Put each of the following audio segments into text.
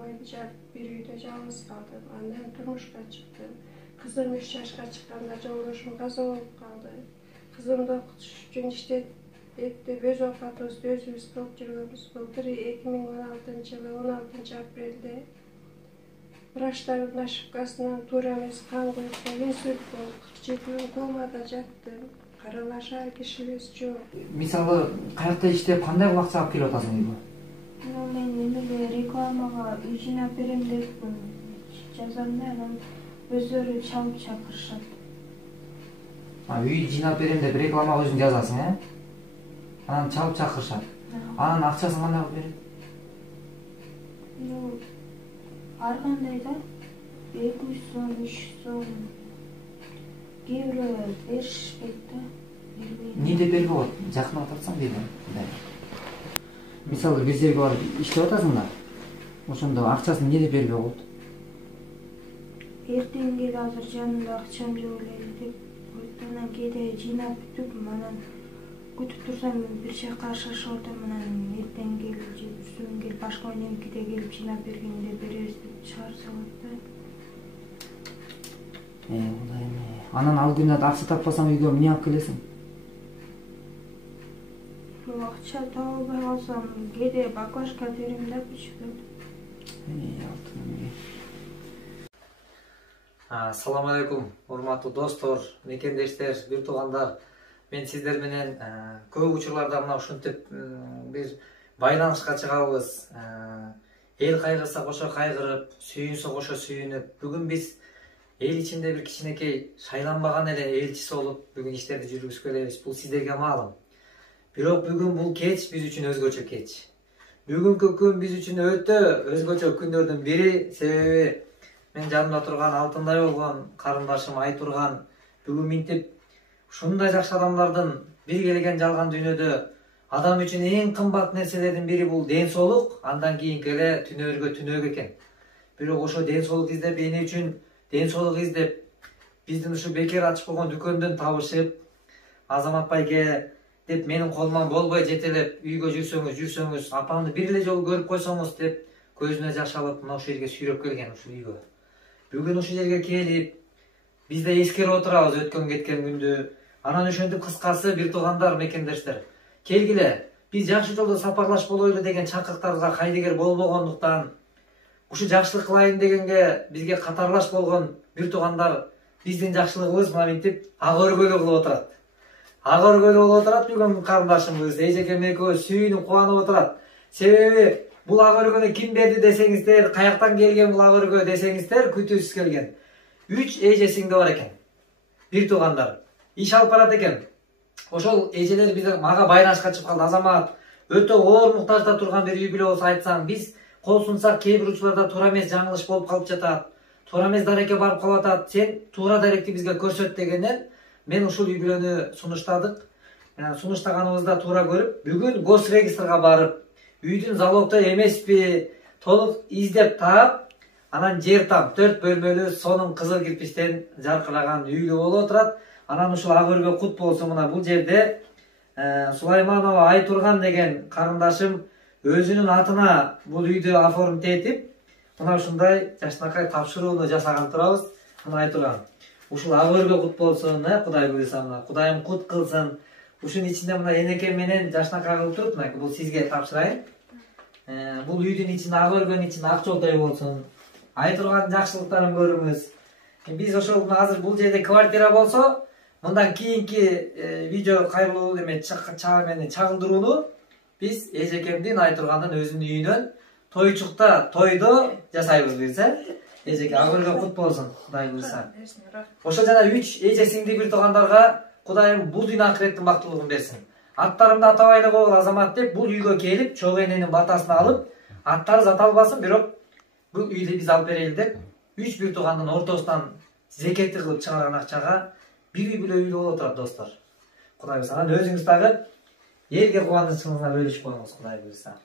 boyunca bir uyda yalnız kaldım. Annem turmuşka çıktı. Kızım 3 yaşka çıkkanda жолдошум каза болуп kaldı. Kızım da okutish uchun ishda etdi. Öz ovqatimizni o'zimiz qilib жүргөнбүz. Былтыр 2016-жылы 16-апрелде врачтардын ошибкасынан туура эмес кан куюктан инсульт болуп 47 күн комада жаттым. Каралашар кишибиз жок. Мисалы, каякта иштеп кандай убакыт чыгып келип атасың үйгө? Мен эмеге рекламага үй жыйнап берем деп жазам да, анан өздөрү чалып чакырышат. Үй жыйнап берем деп рекламага өзүң жазасың, Анан чалып чакырышат. Анан акчасын кандай кылып берет? Ар кандай да 200 сом, 300 сом. Кээ бирөө беришпейт да. Эмне деп бербей коет? Жакындап атсаң дейм. Мисалы, бир жерге барып иштеп атасыңдар. Ошондо акчасын эмне деп бербей коет? Эртең кел, азыр жанымда акчам жок эле деп коет. Анан кээде жыйнап бүтүп, анан күтүп турсам бир жакка шашып атам, анан эртең кел, же үстүн кел, башка эмнекиде келип жыйнап бергенде беребиз деп чыгарып салат да. Кудайым. Анан ал күнү акча таппасаң үйгө эмне алып келесиң? Акча таба албай калсам, кээде баклажка терем да пичкет. Assalamu alaikum, урматтуу достор, мекендештер, бир туугандар. Мен сиздер менен көп учурларда мына ушинтип бир байланышка чыгабыз. Эл кайгырса кошо кайгырып, сүйүнсө кошо сүйүнүп. Бүгүн биз эл ичинде бир кичинекей шайланбаган эле элчиси болуп бүгүн иштерди жүргүзгүлөбүз. Бул сиздерге маалым. Бирок бүгүн бул кеч биз үчүн өзгөчө кеч. Бүгүнкү күн биз үчүн өтө өзгөчө күндөрдүн бири, себеби мен жанымда турган алтындай болгон карындашым Айтурган бүгүн минтип ушундай жакшы адамдардын бир келген жалган дүйнөдө адам үчүн эң кымбат нерселердин бири бул ден соолук, андан кийинки эле түнөөгө экен. Бирок ошо ден соолук издеп, эне үчүн ден соолук издеп, биздин ушу бекер ачып койгон дүкөндөн табышып, Азамат байке деп менин колуман болбой жетелеп үйгө жүрсөңүз, апамды бир эле жолу көрүп койсоңуз деп көзүнө жаш алып мына ушул жерге сүйрөп келген ушул үйгө. Бүгүн ушул жерге келип, биз да эскерип отурабыз өткөн кеткен күндү. Анан ошентип кыскасы бир туугандар, мекендештер, келгиле, биз жакшы жолдо сапарлаш болойлу деген чакырыктарга кайдыгер болбогондуктан, ушу жакшылык кылайын дегенге бизге катарлаш болгон бир туугандар биздин жакшылыгыбыз мына минтип ак өргөлүү кылып отурат. Ак өргөлүү болуп отурат бүгүн карындашымыз, эжекем экөөбүз сүйүнүп кубанып отурат. Себеби бул ак өргөнү ким берди десеңиздер, каяктан келген бул ак өргө десеңиздер, күтүүсүз келген. 3 эже сиңди бар экен. Бир туугандар иш алып барат экен. Ошол эжелер бизге мага байланышка чыгып калды. Азамат, өтө оор муктажда турган бир үй бүлө болсо айтсаң, биз кол сунсак кээ бир учурларда туура эмес жаңылыш болуп калып жатат. Туура эмес дарекке барып калып атат. Сен туура даректи бизге көрсөт дегенден мен ушул үй бүлөнү сунуштадык. Сунуштаганыбызда туура көрүп, бүгүн госрегистрга барып, үйдүн залогдо эмеспи, толук издеп таап, анан жер там 4 бөлмөлүү сонун кызыл кирпичтен жаркыраган үйлүү болуп отурат. Анан ушул ак өргө кут болсун. Мына бул жерде Сулайманова Айтурган деген карындашым өзүнүн атына бул үйдү оформить этип, мына ушундай жашынакай тапшырууну жасаган турабыз. Мына Айтурган, ушул ак өргө кут болсун, Кудай буйруса, мына Кудайым кут кылсын. Ушунун ичинде мына энекем менен жашынакай кылып туруп, мына бул сизге тапшырайын. Бул үйдүн ичинде ак өргөнүн ичинде ак жолтой болсун. Айтурган жакшылыктарын көрүңүз. Биз ошол азыр бул жерде квартира болсо, мындан кийинки видео кайрылуу чагылдырууну биз эжекемдин Айтургандын өзүнүн үйүнөн тойчукта тойдо жасайбыз буюрса. Эжеке ак өргө кут болсун, Кудай буйруса. Ошо жана 3 эже сиңди бир туугандарга Кудайым бул дүйнө акыреттин бактылыгын берсин. Аттарымды атабай эле койгула Азамат деп бул үйгө келип, чогуу эненин батасын алып, аттары зат албасын, бирок бул үйдү биз алып берели деп 3 бир туугандын ортосунан зекетти кылып чыгарган акчага бир үй бүлө үйлүү болуп турат достор. Кудай буйруса, анан өзүңүз дагы элге кубанычыңызга бөлүшүп коюңуз, Кудай буйруса.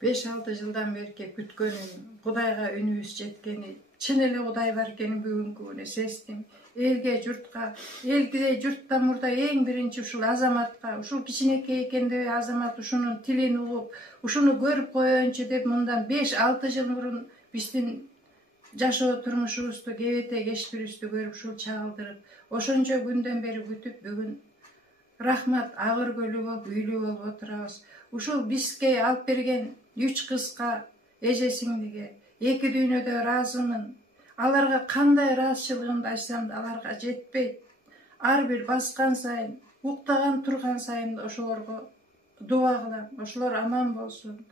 5-6 жылдан бери күткөнүм, Кудайга үнүбүз жеткени, чын эле Кудай бар экенин бүгүнкү күнү сездим. Элге, журттан мурда эң биринчи ушул Азаматка, ушул кичинекей экенде Азамат ушунун тилин угуп, ушуну көрүп коеюнчу деп мындан 5-6 жыл мурун биздин жашоо турмушубузду кебете кечтирүүбүздү көрүп ушул чагылдырып, ошончо күндөн бери күтүп бүгүн рахмат ак өргөлүү болуп үйлүү болуп отурабыз. Ушул бизге алып берген 3 кызга, эже сиңдиге 2 дүйнөдө ыраазымын. Аларга кандай ыраазычылыгымды айтсам да аларга жетпейт. Ар бир баскан сайын, уктаган турган сайын ошолорго дуа кылам. Ошолор аман болсун.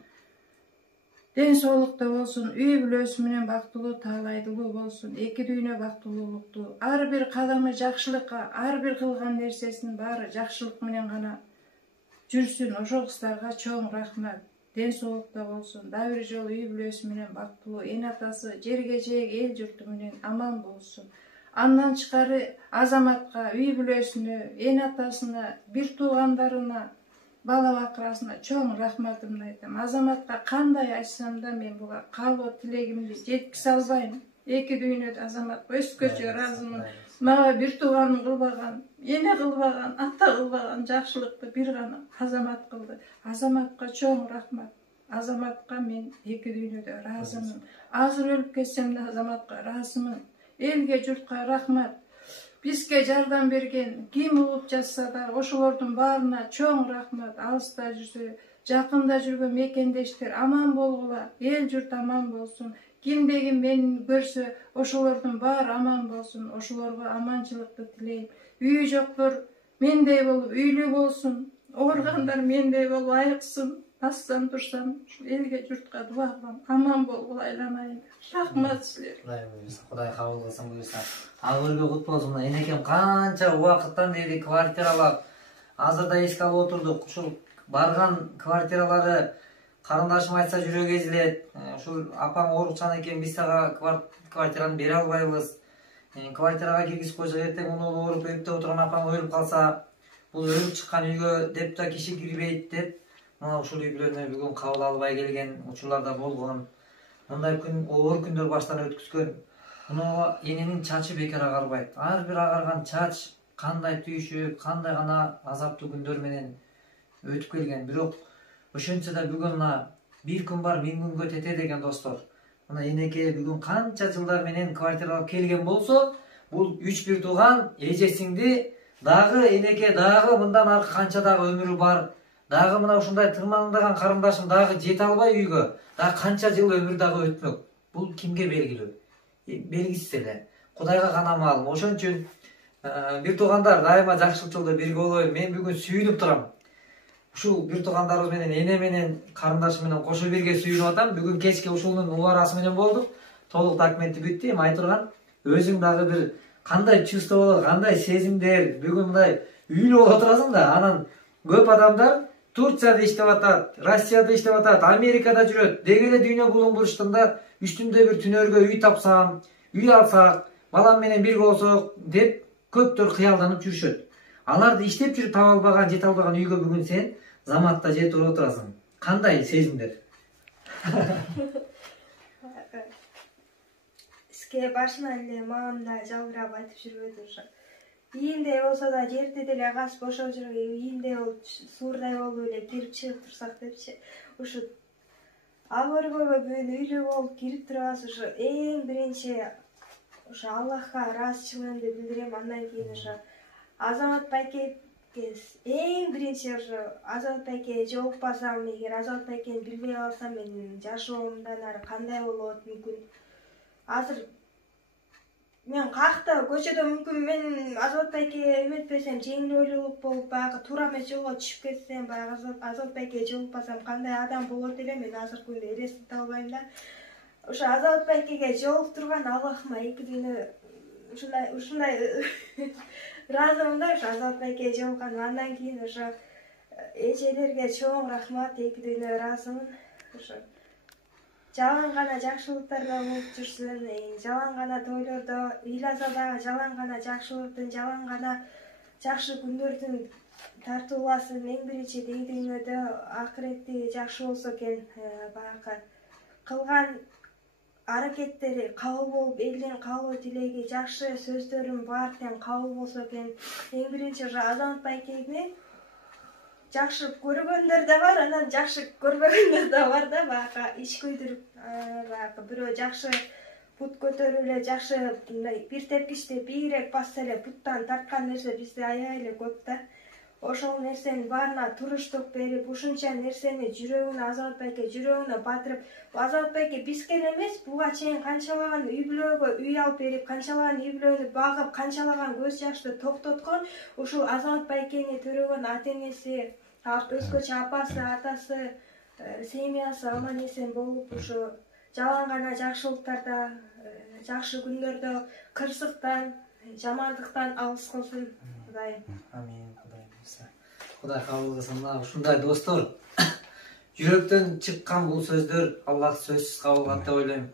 Ден соолукта болсун, үй бүлөсү менен бактылуу, таалайдылуу болсун, 2 дүйнө бактылуулукту. Ар бир кадамы жакшылыкка, ар бир кылган нерсесинин баары жакшылык менен гана жүрсүн. Ошол кыздарга чоң рахмат. Ден соолукта болсун. Дагы бир жолу үй бүлөсү менен бактылуу, эн атасы жерге жээк эл журту менен аман болсун. Андан тышкары Азаматка, үй бүлөсүнө, эн атасына, бир туугандарына, бала бакырасына чоң рахматымды айтам. Азаматка кандай айтсам да мен буга каалоо тилегимди жеткизе албайм. 2 дүйнөдө Азамат өскөчө ыраазымын. Мага бир тууганым кылбаган, эне кылбаган, ата кылбаган жакшылыкты бир гана Азамат кылды. Азаматка чоң рахмат. Азаматка мен 2 дүйнөдө ыраазымын. Азыр өлүп кетсем да Азаматка ыраазымын. Элге, журтка рахмат. Бизге жардам берген ким болуп жатса да ошолордун баарына чоң рахмат. Алыста жүрсө, жакында жүргөн мекендештер аман болгула, эл журт аман болсун. Кимде ким мени көрсө, ошолордун баары аман болсун. Ошолорго аманчылыкты тилейм. Үйү жоктор мендей болуп үйлүү болсун. Ооругандар мендей болуп айыксын. Бассам турсам, элге журтка дуа кылам. Аман болгула айланайын. Рахмат силерге. Кудай кабыл кылсын буюрса. Ак өргө кут болсун. Энекем канча убакыттан бери квартиралап, азыр да эске алып отурдук. Ушул барган квартиралары карындашым айтса жүрөгү эзилет. Ушул апаң оорукчан экен, биз ага квартираны бере албайбыз. Квартирага киргизип койсок эртең уну ооруп өйүптө отурган апаң өлүп калса, бул өлүп чыккан үйгө деп да киши кирбейт деп, мына ушул үй бүлөнү бүгүн кабыл албай келген учурлар да болгон. Мындай күн, оор күндөр баштан өткүзгөн. Муну эненин чачы бекер агарбайт. Ар бир агарган чач кандай түйшүк, кандай гана азаптуу күндөр менен өтүп келген. Бирок ошентсе да бүгүн мына бир күн бар 1000 күнгө тете деген достор. Мына энеке бүгүн канча жылдар менен квартира алып келген болсо, бул 3 бир тууган эжесиңди дагы энеке дагы мындан аркы канча дагы өмүрү бар. Дагы мына ушундай тырмаңдаган карындашым дагы жете албай үйгө, дагы канча жыл өмүр дагы өтмөк. Бул кимге белгилүү? Белгисиз эле. Кудайга гана маалым. Ошон үчүн бир туугандар дайыма жакшылык жолдо бирге болоюн. Мен бүгүн сүйүнүп турам. Ушул бир туугандарыбыз менен, эне менен, карындашым менен кошо бирге сүйүнүп атам. Бүгүн кечке ушунун убарасы менен болдук. Толук документи бүттү. Эми айтырган өзүң дагы бир кандай чувстволор, кандай сезимдер, бүгүн мындай үйлүү болуп отурасың да, анан көп адамдар Турцияда иштеп атат, Россияда иштеп атат, Америкада жүрөт. Деги эле дүйнө булуң бурчтунда үстүндө бир түнөргө үй тапсам, үй алсак, балам менен бирге болсок деп көптөр кыялданып жүрүшөт. Аларды иштеп жүрүп таба албаган, жете албаган үйгө бүгүн сен заматта жетип отурасың. Кандай сезимдер? Сизге башынан эле мамам да жалбырап айтып жүрбөдү ушу. Ийиндей болсо да жерде деле газ бошоп жүрүп, ийиндей болуп, суурдай болуп эле кирип чыгып турсак депчи. Ушу ак өргөгө бүгүн үйлүү болуп кирип турабыз. Ушу эң биринчи ушу Аллахка ыраазычылыгымды билдирем. Андан кийин ушу Азамат байкеге эң биринчи ушу Азамат байке жолукпасам, эгер Азамат байкени билбей калсам, менин жашоомдон ары кандай болот мүмкүн. Азыр мен каякта көчөдө мүмкүн мен Азамат байке эметпесем, жеңилөөлүк болуп, баягы туура эмес жолго түшүп кетсем, баягы Азамат байке жолукпасам кандай адам болот элем, мен азыркы күндө элестете албайм да. Ошо Азамат байкеге жолуктурган Аллахыма 2 дүйнө ушундай ыраазымын да, ошо Азамат байке жолуккан. Андан кийин ошо эжелерге чоң рахмат, 2 дүйнө ыраазымын. Ошо жалаң гана жакшылыктарда болуп жүрсүн, жалаң гана тойлордо ыйласа дагы жалаң гана жакшылыктын, жалаң гана жакшы күндөрдүн тартууласын. Эң биринчи үй дүйнөдө акыретти жакшы болсо экен, баягы кылган аракеттери кабыл болуп, элдин каалоо тилеги, жакшы сөздөрүн баары тең кабыл болсо экен. Эң биринчи ошо Азамат байкени жакшы көргөндөр да бар, анан жакшы көрбөгөндөр да бар да. Баягы иш күйдүрүп, баягы бирөө жакшы пут көтөрүп эле, жакшы мындай бир тепкичте бийирээк басса эле буттан тарткан нерсе бизде аябай эле көп да. Ошол нерсенин баарына туруштук берип, ушунча нерсени жүрөгүнө Азамат байке жүрөгүнө батырып, Азамат байке бизге эле эмес, буга чейин канчалаган үй бүлөгө үй алып берип, канчалаган үй бүлөнү багып, канчалаган көз жашты токтоткон ушул Азамат байкени төрөгөн ата-энеси, өзгөчө апасы, атасы, семьясы аман эсен болуп, ушу жалган гана жакшылыктарда, жакшы күндөрдө кырсыктан, жамандыктан алыс кылсын Кудайым. Амин. Кудай кабыл кылсын. Ушундай достор, жүрөктөн чыккан бул сөздөр Аллах сөзсүз кабыл кылат деп ойлойм.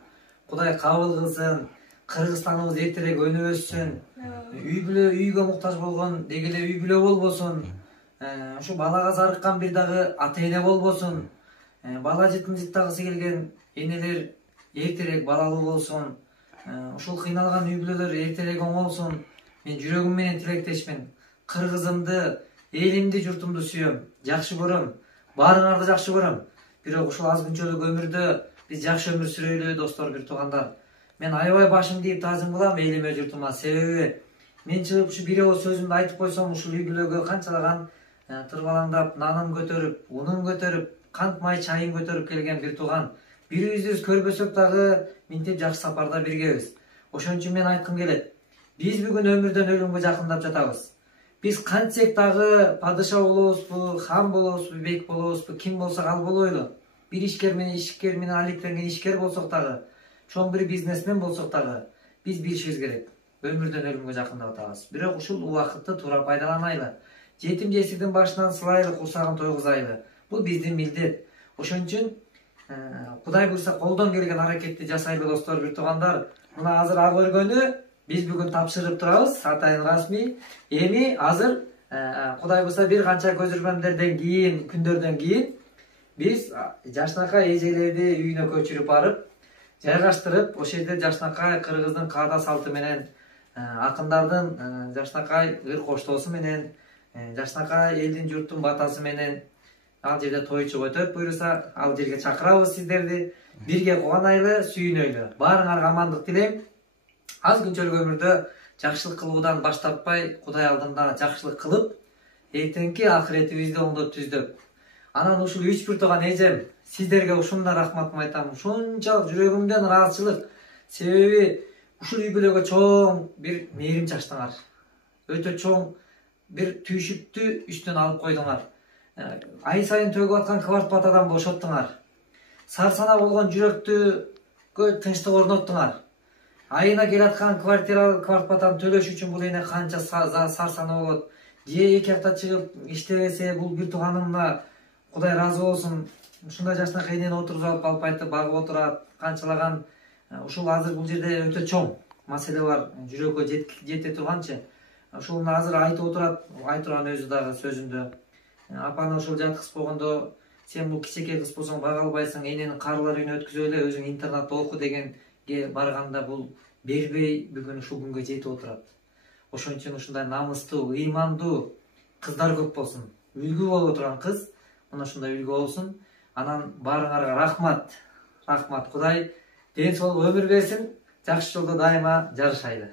Кудай кабыл кылсын, Кыргызстаныбыз эртерээк өнүп өссүн. Үй бүлө, үйгө муктаж болгон деги эле үй бүлө болбосун. Ушу балага зарыккан бир дагы ата-эне болбосун. Бала жетимдиктагысы келген энелер эртерээк балалуу болсун. Ушул кыйналган үй бүлөлөр эртерээк оңолсун. Мен жүрөгүм менен тилектешмин. Кыргызымды, элимди, журтумду сүйөм, жакшы көрөм, баарыңарды жакшы көрөм. Бирок ушул аз күнчөлүк өмүрдө биз жакшы өмүр сүрөйлү достор, бир туугандар. Мен аябай башымды ийип таазим кылам элиме, журтума. Себеби мен чыгып ушу бир ооз сөзүмдү айтып койсом, ушул үй бүлөгө канчалаган тырбалаңдап, нанын көтөрүп, унун көтөрүп, кант май чайын көтөрүп келген бир тууган. Бири-бирибизди көрбөсөк дагы минтип жакшы сапарда биргебиз. Ошон үчүн мен айткым келет. Биз бүгүн өмүрдөн өлүмгө жакындап жатабыз. Биз кантсек дагы падыша болобузбу, хан болобузбу, бек болобузбу, ким болсок ал болойлу. Бир ишкер менен алектенген ишкер болсок дагы, чоң бир бизнесмен болсок дагы, биз билишибиз керек. Өмүрдөн өлүмгө жакындап атабыз. Бирок ушул убакытты туура пайдаланайлы. Жетим жесирдин башынан сылайлы, курсагын тойгузайлы. Бул биздин милдет. Ошон үчүн Кудай буйрса колдон келген аракетти жасайлы достор, бир туугандар. Мына азыр ак өргөнү биз бүгүн тапшырып турабыз, атайын расмий. Эми азыр Кудай буйрса бир канча көзүрмөмдөрдөн кийин, күндөрдөн кийин биз жашнакай эжелерди үйүнө көчүрүп барып, жайгаштырып, ошол жерде жашнакай кыргыздын каада салты менен, акындардын жашнакай ыр коштоосу менен, жашнакай элдин журттун батасы менен ал жерде тойчу көтөрүп буйруса, ал жерге чакырабыз сиздерди. Бирге кубанайлы, сүйүнөйлү. Баарыңарга амандык тилейм. Аз күнчөлүк өмүрдө жакшылык кылуудан баш тартпай, Кудай алдында жакшылык кылып, эртеңки акыретибизди оңдоп түздөп. Анан ушул 3 тууган эжем, сиздерге ушундай рахматымды айтам. Ушунчалык жүрөгүмдөн ыраазычылык. Себеби ушул үй бүлөгө чоң бир мээрим чачтыңар. Өтө чоң бир түйшүктү үстүн алып койдуңар. Ай сайын төгүп аткан квартплатадан бошоттуңар. Сарсана болгон жүрөктүгө тынчтык орноттуңар. Айына келаткан квартплатаны төлөш үчүн бул эне канча сарсана болот. Же эки акта чыгып иштебесе, бул бир тууганымда Кудай ыраазы болсун. Ушундай жашнакай энени отургузуп алып айтып багып отурат. Канчалаган ушул азыр бул жерде өтө чоң маселе бар. Жүрөккө жете турганчы. Ушул азыр айтып отурат, айтырган өзү дагы сөзүндө. Апаны ошол жаткызып койгондо, сен бул кичинекей кыз болсоң бага албайсың, энени карылар үйүнө өткүзүп эле, өзүң интернатта оку дегенге барганда бул бербей бүгүн ушул күнгө жетип отурат. Ошон үчүн ушундай намыстуу, ыймандуу кыздар көп болсун. Үлгү болуп турган кыз, мына ушундай үлгү болсун. Анан баарыңарга рахмат. Рахмат. Кудай ден соолук өмүр берсин. Жакшы жолдо дайыма жарышайлы.